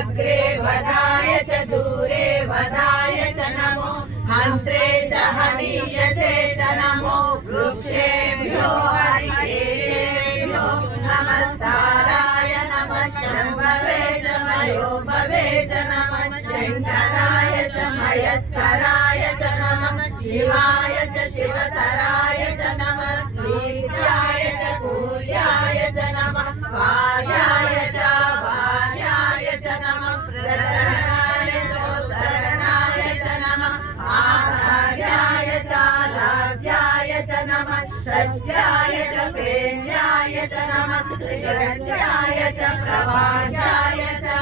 अग्रे वधाय च दूरे वधाय च नमो मन्त्रे च हनीयसे च नमो वृक्षेभ्यो हरिकेशेभ्यो नमस्ताराय नमः शम्भवे च मयोभवे च नमः शङ्कराय च मयस्कराय च नमः शिवाय च शिवतराय च नमः नीत्याय च कूल्याय च नमः वार्याय च वार्याय च नमः प्रतरणाय चोत्तरणाय च नमः आहार्याय च लाड्याय च नमः षष्ट्याय च पेण्याय च नमः शिखरस्याय च प्रभार्याय च